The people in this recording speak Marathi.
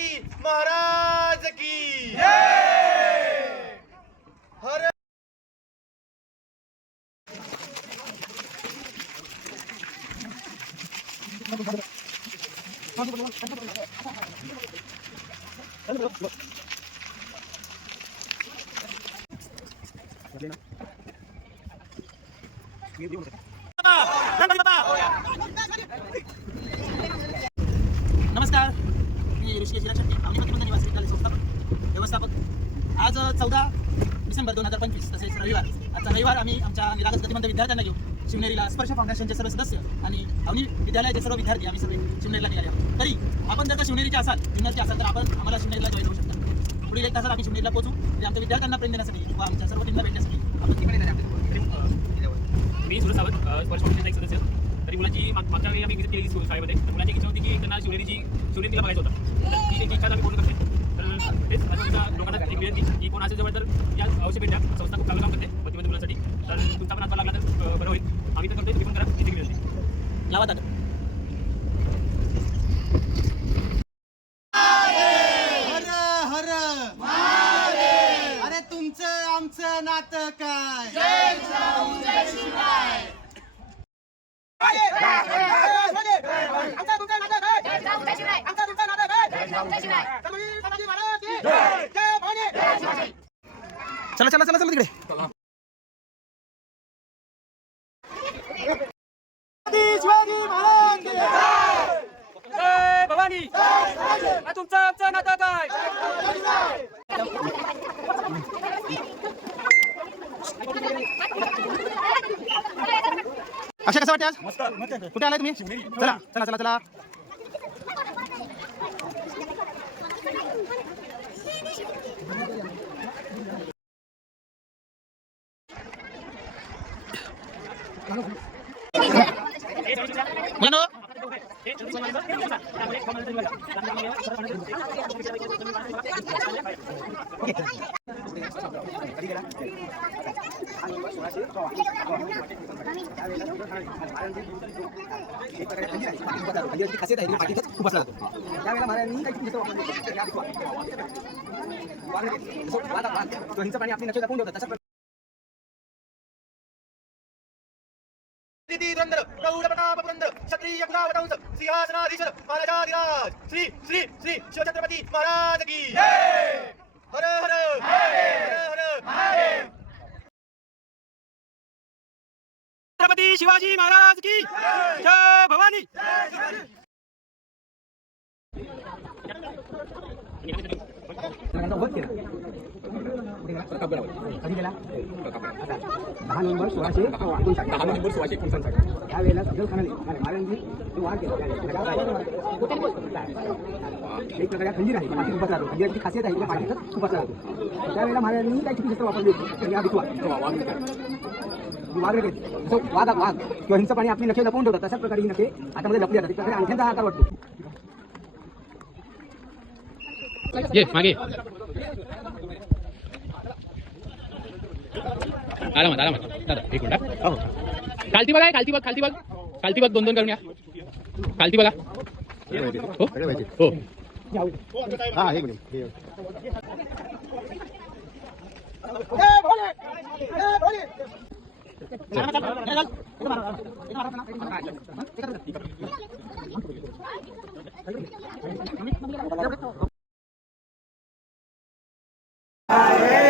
छत्रपती महाराज की हर नमस्कार, मी ऋषिकेश हिराशेट्टी, अवनीपती निवासी विद्यालय व्यवस्थापक. आज 14 डिसेंबर 2025 तसेच रविवार. आजचा रविवार आम्ही आमच्या निरागस गतिमंद विद्यार्थ्यांना घेऊन शिवनेरीला स्पर्श फाउंडेशनचे सर्व सदस्य आणि अवनी विद्यालयाचे सर्व विद्यार्थी आम्ही सगळे शिवनेरीला निघाले आहोत. तरी आपण जर का शिवनेरीचे असाल, जुन्नरचे असाल, तर आपण आम्हाला शिवनेरीला जॉईन होऊ शकता. पुढील 1 तासात आम्ही शिवनेरीला पोहोचू. म्हणजे आमच्या विद्यार्थ्यांना प्रेम देण्यासाठी व आमच्या सर्व टीमला भेटण्यासाठी आपण तिकडे जाणार आहोत. मी सुरज सावंत, स्पर्श फाउंडेशनचा एक सदस्य. तरी मुलाची मागच्या वेळी आम्ही विजिट केली शाळेमध्ये, तर मुलाची इच्छा होती की त्यांना शिवनेरीला बघायचं होतं. तर ती एक इच्छा आम्ही पूर्ण करते. तर तेच लोकांना एक विनंती की कोण असेल जवळ तर या अवश्य भेट द्या. संस्था खूप चांगलं काम करते प्रतिबंध मुलांसाठी. तर तुमचा पण हातभार लागला तर बरं होईल. आम्ही तर करतोय, तुम्ही पण करा, ही विनंती. लावा दादा. हर हर अरे तुमचं आमचं नातं काय? चला चला चला चला तिकडे. शिवाजी महाराज की जय भवानी. तुमचं आमचं नातं काय? अक्षय, कसं वाटतं आज? कुठे आलाय तुम्ही? चला चला चला चला. क्षत्रिय कुलावतंस सिंहासनाधीश महाराजाधिराज श्री श्री श्री शिवछत्रपती महाराज की हर हर हर हर. छत्रपती शिवाजी महाराज की जय भवानी. कधी गेला? 10 नोव्हेंबर 1659 त्यावेळेला अफजलखानाने महाराजांनी तो वार केला. एक प्रकारे खंजीर आहे, मातीत उपासला जातो. खंजीराची खासियत आहे, मातीतच उपासला जातो. त्यावेळेला महाराजांनी काही चुकी शस्त्र वापरली होती. तर या बिचवा वाघ वाघ किंवा हिंच पाणी आपली नखे लपवून ठेवतात. तशाच प्रकारे ही नखे हातामध्ये लपली जातात. एक प्रकारे अंगठ्यांचा आकार वाटतो. ये मागे आरामात दादा, एक मिनिट. खालती बघा, खालती बघ 2-2 करून या. खालती बघा. हो हो. जय